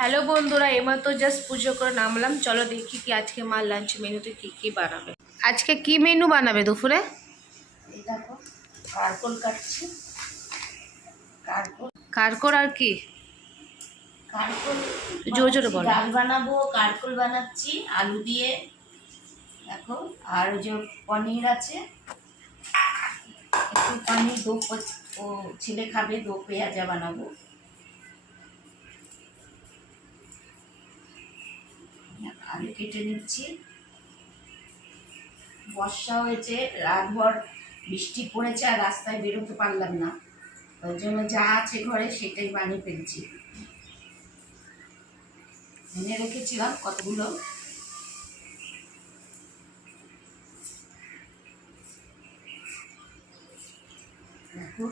Hello বন্ধুরা, এইমাত্র just পুজো করে নামলাম। চলো দেখি কি আজকে মার লাঞ্চ মেনুতে কি কি বানাবে। আজকে কি মেনু বানাবে দুপুরে? এই দেখো কারকল কাটছি। কারকর আর কি? কারকল জোরে জোরে বলো। ডাল বানাবো, কারকল বানাচ্ছি আলু দিয়ে। দেখো, আর ওই যে পনির আছে, একটু পনির দো, ও ছেলে খাবে, দো পেঁয়াজা বানাবো। আলু কেটে নিচ্ছি। বর্ষা হয়েছে, রাতভর বৃষ্টি পড়েছে আর রাস্তায় বেরোতে পারলাম না, ওই জন্য যা আছে ঘরে সেটাই বানিয়ে ফেলছি। এনে রেখেছিলাম কতগুলো। দেখো,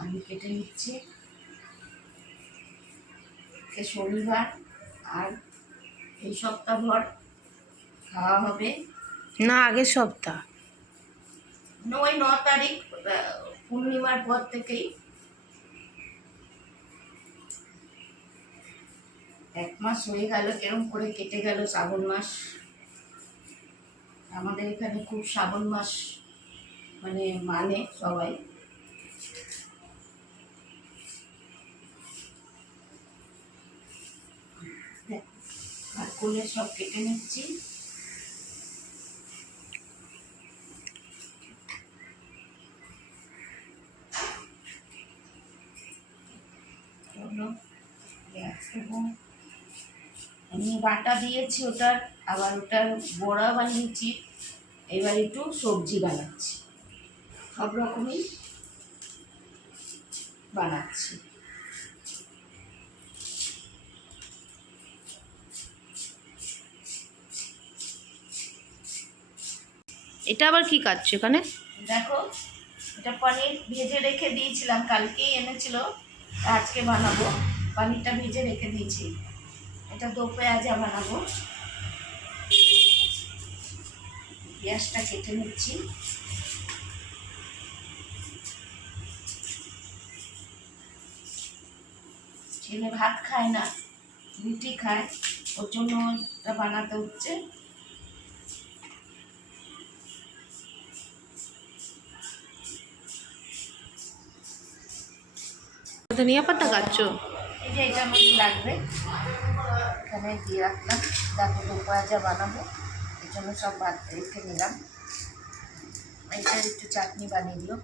আমি কেটে নিচ্ছি। শনিবার আর এই সপ্তাহ ভর খাওয়া হবে না, আগের সপ্তাহ। 9 তারিখ, পূর্ণিমার পর থেকেই। 1 মাস হয়ে গেল, কেরম করে কেটে গেল শ্রাবণ মাস। আমাদের এখানে খুব শ্রাবণ মাস মানে সবাই। আর কোলে সব কেটে নিচ্ছি। আমি বাটা দিয়েছি ওটার, আবার ওটার বড়া বানিয়েছি। এবার একটু সবজি বানাচ্ছি, সব রকমই বানাচ্ছি। এটা আবার কি কাটছো এখানে? দেখো, এটা পনির ভেজে রেখে দিয়েছিলাম, কালকেই এনেছিল, আজকে বানাবো। পনিরটা ভেজে রেখে দিয়েছি, এটা দো পেঁয়াজা বানাবো। পেঁয়াজটা কেটে নিচ্ছি। ছেলে ভাত খায় না, রুটি খায়, ওর জন্য এটা বানাতে হচ্ছে। ধনিয়া পাতা কাটছো? এই যে এটা আমার লাগবে, এখানে দিয়ে রাখলাম। দেখো, দো পেঁয়াজা বানাবো, এর জন্য সব বাদ রেখে নিলাম। এটা একটু চাটনি বানিয়ে দিও।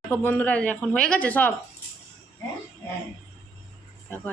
দেখো বন্ধুরা, এখন হয়ে গেছে সব। হ্যাঁ হ্যাঁ।